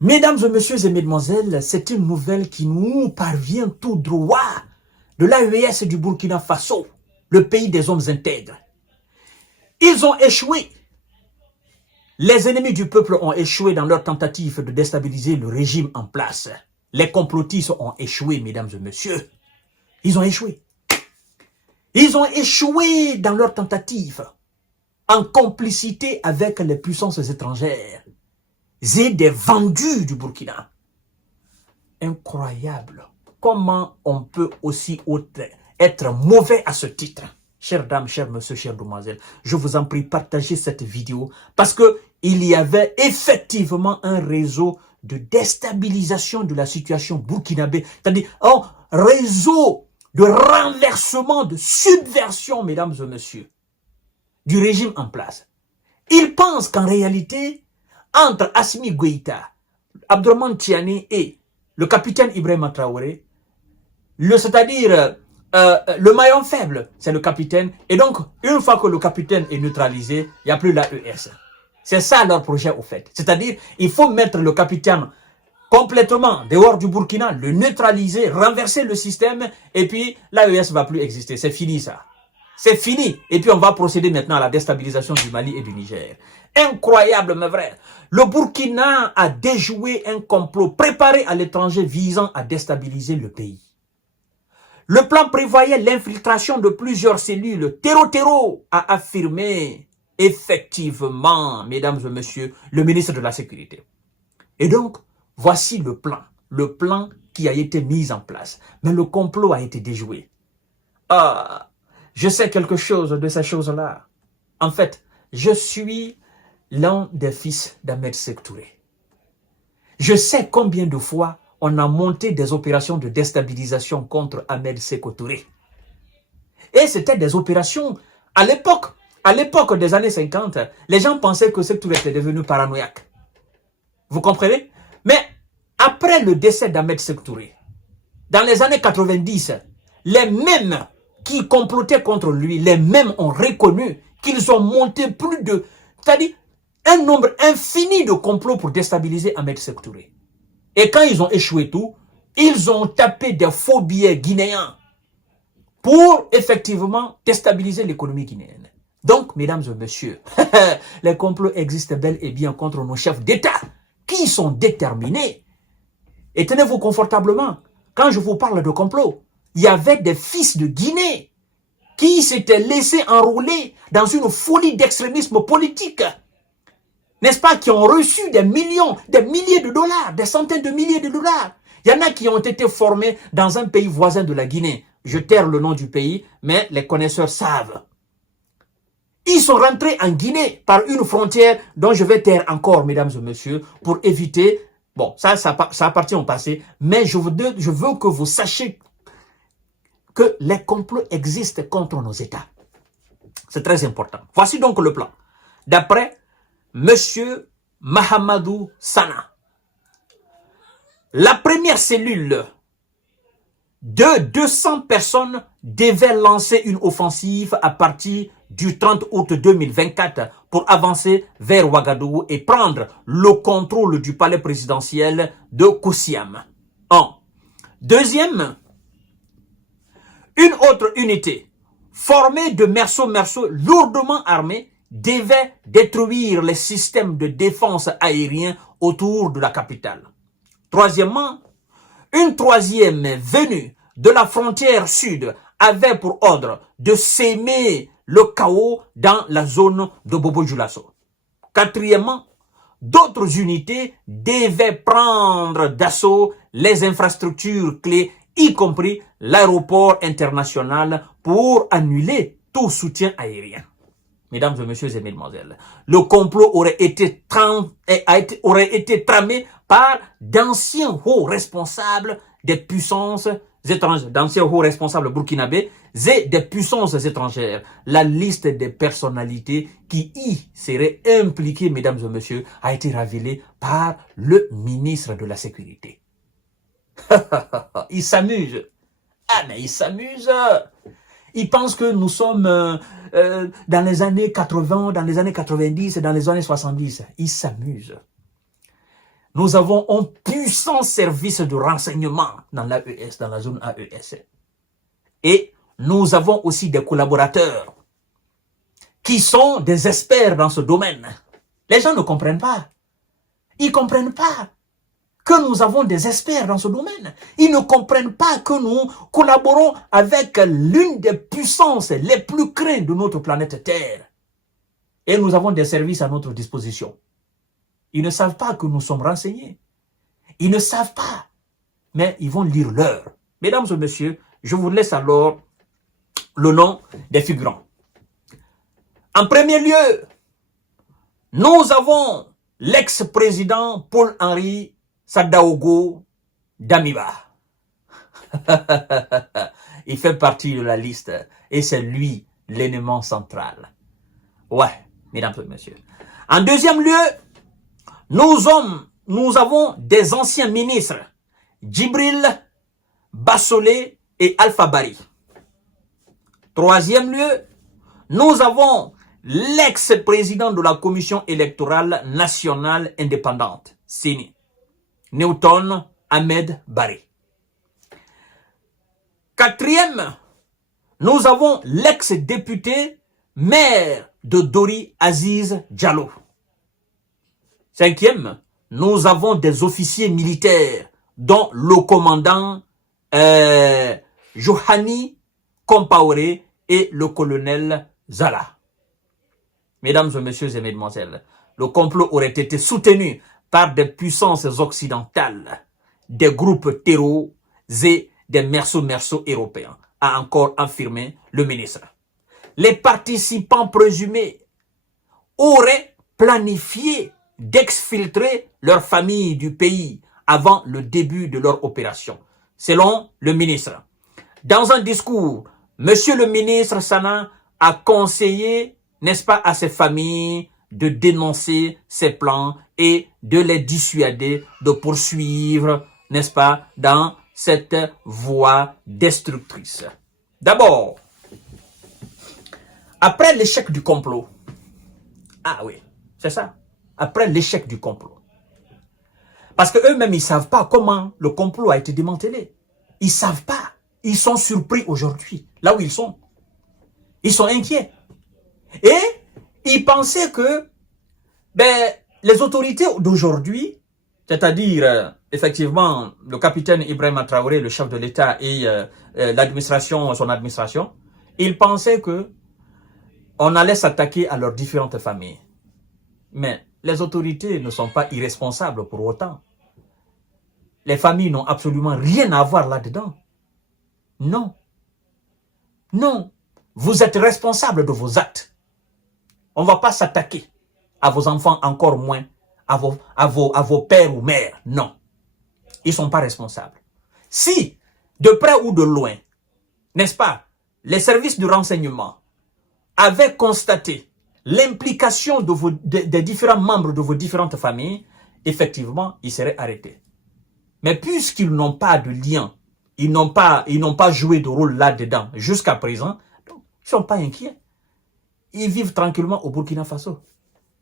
Mesdames et messieurs et mesdemoiselles, c'est une nouvelle qui nous parvient tout droit de l'AES du Burkina Faso, le pays des hommes intègres. Ils ont échoué. Les ennemis du peuple ont échoué dans leur tentative de déstabiliser le régime en place. Les complotistes ont échoué, mesdames et messieurs. Ils ont échoué. Ils ont échoué dans leur tentative, en complicité avec les puissances étrangères et des vendus du Burkina. Incroyable. Comment on peut aussi être mauvais à ce titre? Chères dames, chers messieurs, chères demoiselles, je vous en prie, partagez cette vidéo parce que il y avait effectivement un réseau de déstabilisation de la situation burkinabé, c'est-à-dire un réseau de renversement, de subversion, mesdames et messieurs, du régime en place. Ils pensent qu'en réalité, entre Assimi Goïta, Abdourahmane Tiani et le capitaine Ibrahima Traoré, c'est-à-dire le maillon faible, c'est le capitaine. Et donc, une fois que le capitaine est neutralisé, il n'y a plus l'AES. C'est ça leur projet au fait. C'est-à-dire, il faut mettre le capitaine complètement dehors du Burkina, le neutraliser, renverser le système, et puis l'AES ne va plus exister. C'est fini ça. C'est fini. Et puis on va procéder maintenant à la déstabilisation du Mali et du Niger. Incroyable, mes frères. Le Burkina a déjoué un complot préparé à l'étranger visant à déstabiliser le pays. Le plan prévoyait l'infiltration de plusieurs cellules. Terro a affirmé effectivement, mesdames et messieurs, le ministre de la Sécurité. Et donc, voici le plan qui a été mis en place. Mais le complot a été déjoué. Ah, je sais quelque chose de ces choses-là. En fait, je suis l'un des fils d'Ahmed Sékou Touré. Je sais combien de fois on a monté des opérations de déstabilisation contre Ahmed Sékou Touré. Et c'était des opérations, à l'époque des années 50, les gens pensaient que Sékou Touré était devenu paranoïaque. Vous comprenez? Mais après le décès d'Ahmed Sékou Touré, dans les années 90, les mêmes qui complotaient contre lui, les mêmes ont reconnu qu'ils ont monté plus de, c'est-à-dire un nombre infini de complots pour déstabiliser Ahmed Sékou Touré. Et quand ils ont échoué tout, ils ont tapé des faux billets guinéens pour effectivement déstabiliser l'économie guinéenne. Donc, mesdames et messieurs, les complots existent bel et bien contre nos chefs d'État qui sont déterminés. Et tenez-vous confortablement, quand je vous parle de complot, il y avait des fils de Guinée qui s'étaient laissés enrôler dans une folie d'extrémisme politique. N'est-ce pas, qui ont reçu des millions, des milliers de dollars, des centaines de milliers de dollars. Il y en a qui ont été formés dans un pays voisin de la Guinée. Je taire le nom du pays, mais les connaisseurs savent. Ils sont rentrés en Guinée par une frontière dont je vais taire encore, mesdames et messieurs, pour éviter... Bon, ça appartient au passé, mais je veux que vous sachiez que les complots existent contre nos États. C'est très important. Voici donc le plan. D'après Monsieur Mahamadou Sana, la première cellule de 200 personnes devait lancer une offensive à partir du 30 août 2024 pour avancer vers Ouagadougou et prendre le contrôle du palais présidentiel de Koussiam. Deuxième, une autre unité formée de mercenaires lourdement armés devait détruire les systèmes de défense aériens autour de la capitale. Troisièmement, une troisième venue de la frontière sud avait pour ordre de s'aimer le chaos dans la zone de Bobo-Dioulasso. Quatrièmement, d'autres unités devaient prendre d'assaut les infrastructures clés, y compris l'aéroport international, pour annuler tout soutien aérien. Mesdames et messieurs et mesdemoiselles, le complot aurait été tramé par d'anciens hauts responsables des puissances étrangères, d'anciens hauts responsables burkinabés et des puissances étrangères. La liste des personnalités qui y seraient impliquées, mesdames et messieurs, a été révélée par le ministre de la Sécurité. Il s'amuse. Ah, mais il s'amuse. Ils pensent que nous sommes dans les années 80, dans les années 90, dans les années 70. Ils s'amusent. nous avons un puissant service de renseignement dans l'AES, dans la zone AES. Et nous avons aussi des collaborateurs qui sont des experts dans ce domaine. Les gens ne comprennent pas. Ils ne comprennent pas que nous avons des experts dans ce domaine. Ils ne comprennent pas que nous collaborons avec l'une des puissances les plus craintes de notre planète Terre. Et nous avons des services à notre disposition. Ils ne savent pas que nous sommes renseignés. Ils ne savent pas. Mais ils vont lire l'heure. Mesdames et messieurs, je vous laisse alors le nom des figurants. En premier lieu, nous avons l'ex-président Paul-Henri Sadaogo Damiba. Il fait partie de la liste et c'est lui l'élément central. Ouais, mesdames et messieurs. En deuxième lieu, nous avons des anciens ministres, Djibril Bassolé et Alpha Bari. Troisième lieu, nous avons l'ex-président de la Commission électorale nationale indépendante, CENI, Newton Ahmed Bari. Quatrième, nous avons l'ex-député maire de Dori Aziz Diallo. Cinquième, nous avons des officiers militaires, dont le commandant Johani Compaoré et le colonel Zala. Mesdames et messieurs et mesdemoiselles, le complot aurait été soutenu par des puissances occidentales, des groupes terreaux et des mercenaires européens, a encore affirmé le ministre. Les participants présumés auraient planifié d'exfiltrer leur famille du pays avant le début de leur opération, selon le ministre. Dans un discours, monsieur le ministre Sana a conseillé, n'est-ce pas, à ses familles de dénoncer ces plans et de les dissuader de poursuivre, n'est-ce pas, dans cette voie destructrice. D'abord, après l'échec du complot, ah oui, c'est ça, après l'échec du complot, parce qu'eux-mêmes, ils ne savent pas comment le complot a été démantelé. Ils ne savent pas. Ils sont surpris aujourd'hui, là où ils sont. Ils sont inquiets. Et ils pensaient que les autorités d'aujourd'hui, c'est-à-dire effectivement le capitaine Ibrahima Traoré, le chef de l'État et l'administration, son administration, ils pensaient que on allait s'attaquer à leurs différentes familles. Mais les autorités ne sont pas irresponsables pour autant. Les familles n'ont absolument rien à voir là-dedans. Non. Non. Vous êtes responsable de vos actes. On ne va pas s'attaquer à vos enfants, encore moins à vos pères ou mères. Non. Ils ne sont pas responsables. Si, de près ou de loin, n'est-ce pas, les services de renseignement avaient constaté l'implication des différents membres de vos différentes familles, effectivement, ils seraient arrêtés. Mais puisqu'ils n'ont pas de lien, ils n'ont pas joué de rôle là-dedans jusqu'à présent, donc, ils ne sont pas inquiets. Ils vivent tranquillement au Burkina Faso.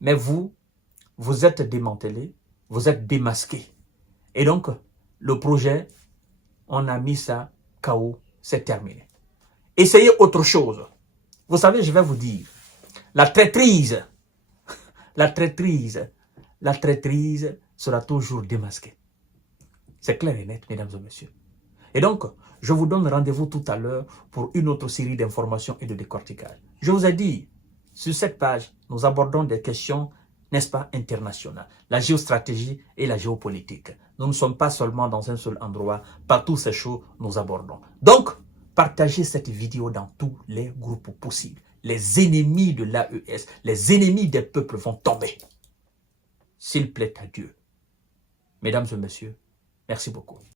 Mais vous êtes démantelés, vous êtes démasqués. Et donc, le projet, on a mis ça KO, c'est terminé. Essayez autre chose. Vous savez, je vais vous dire, la traîtrise sera toujours démasquée. C'est clair et net, mesdames et messieurs. Et donc, je vous donne rendez-vous tout à l'heure pour une autre série d'informations et de décortiquage. Je vous ai dit, sur cette page, nous abordons des questions, n'est-ce pas, internationales. La géostratégie et la géopolitique. Nous ne sommes pas seulement dans un seul endroit. Partout c'est chaud, nous abordons. Donc, partagez cette vidéo dans tous les groupes possibles. Les ennemis de l'AES, les ennemis des peuples vont tomber. S'il plaît à Dieu. Mesdames et messieurs, merci beaucoup.